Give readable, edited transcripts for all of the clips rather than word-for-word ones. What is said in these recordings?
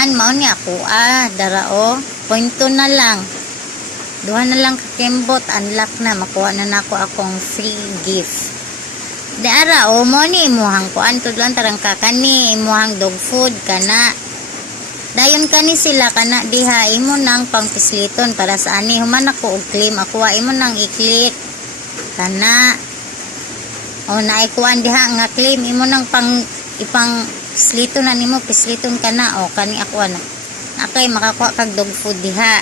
tanan mao ni ako darao pointo na lang. Duha na lang kakembot, unlock na, makuha na nako akong free gift. Dara mo ni imuhang kuan tudlan tarang kakani imuhang dog food kana. Dayon kani sila kana diha imo nang pangpisliton para sa ani human ako og claim ako imo nang i-click kana. O naay kuan diha nga claim imo nang ipang pisliton na nimo pisliton kana o kani ako na. Akay makakuha kag dog food diha.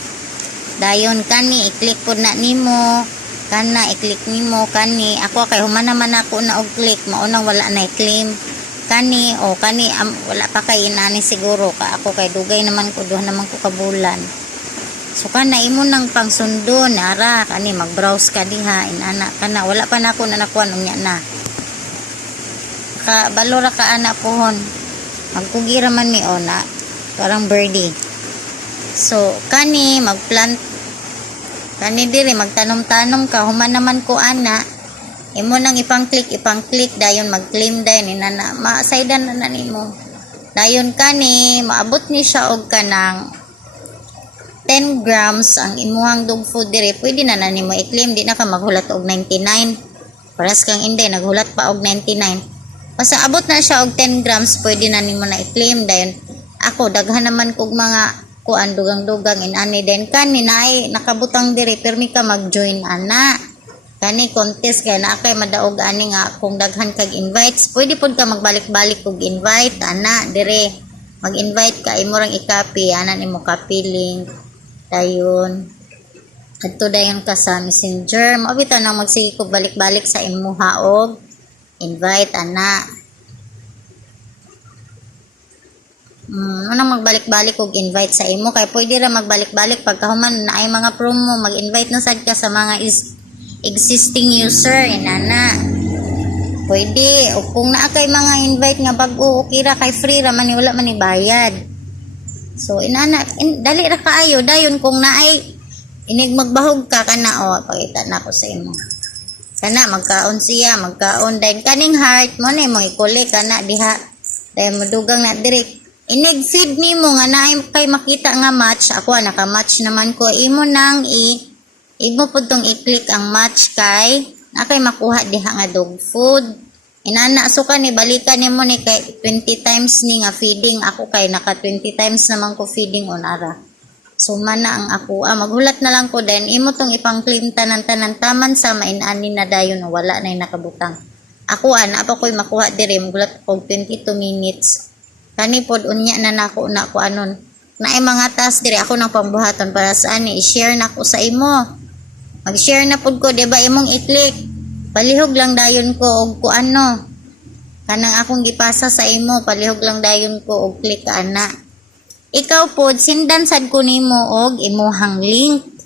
Dayon kani i-click pod na nimo kana i-click nimo kani ako kay human naman ako na og click maunang wala na i-claim kani o kani wala pa kay inani siguro ka ako kay dugay naman ko duha naman ko kabulan. So kana imo nang pangsundo nara kani mag-browse ka diha inana kana wala pa na ako na nakuha unya na. Ka balora ka ana pohon. Magkugira man mi ona parang birdie. So kani magplant kani diri magtanom-tanom ka human naman ko ana imo nang ipang-click dayon mag-claim dayon inana masaydan na nimo dayon kani maabot ni siya og kanang 10 grams ang imuhang dog food diri pwede na nimo i-claim di na ka maghulat og 99 paras kang inde naghulat pa og 99 basta abot na siya og 10 grams pwede na nimo na i-claim dayon ako daghan naman kog mga kuan dugang-dugang inani den kani naay nakabutang diri permi ka mag-join ana kani contest kay na kay madaog ani nga kung daghan kag invites pwede pod ka magbalik-balik og invite ana dire mag-invite ka imo rang i-copy ana nimo copy link dayon adto dayon ka sa messenger mao bitaw nang magsige ko balik-balik sa imuha og invite ana. Unang magbalik-balik og invite sa imo kay pwede ra magbalik-balik pagkahuman na ay mga promo mag-invite na sad ka sa mga existing user inana pwede o kung naa kay mga invite nga bag-o okay ra kay free ra man wala man ibayad so inana dali ra kaayo dayon kung naay inig magbahog ka kana pakita na ko sa imo kana magkaon siya magkaon dayon kaning heart mo ni mo i-collect kana diha dayon madugang na direct inig feed nimo nga naay kay makita nga match ako naka-match naman ko imo nang imo pud tong i-click ang match kay nakay makuha diha nga dog food inana so kani balikan nimo ni kay 20 times ni nga feeding ako kay naka 20 times naman ko feeding onara so mana ang ako maghulat na lang ko then imo tong ipang-claim tanan taman sa mainani na dayon wala na nakabutang ako ana pa koy makuha diri maghulat og 22 minutes kani pod unya na nako na ko anon naay mga task diri ako nang pambuhaton para sa ani i-share nako sa imo mag-share na pod ko diba imong i-click palihog lang dayon ko og kuano kanang akong gipasa sa imo palihog lang dayon ko og click ana ikaw pod sindan sad ko nimo og imuhang link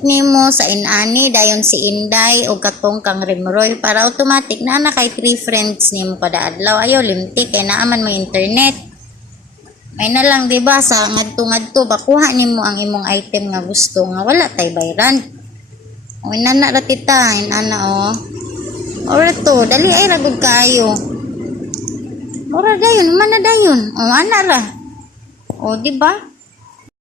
nimo sa inani dayon si Inday o katong kang Rimroy para automatic na kay 3 friends nimo kada adlaw ayo limti kay naaman mo internet may na lang diba sa ngadto bakuha nimo ang imong item nga gusto nga wala tay bayran o inana ra tita inana ora to dali ay ragud kaayo ora dayon man na dayon ana ra diba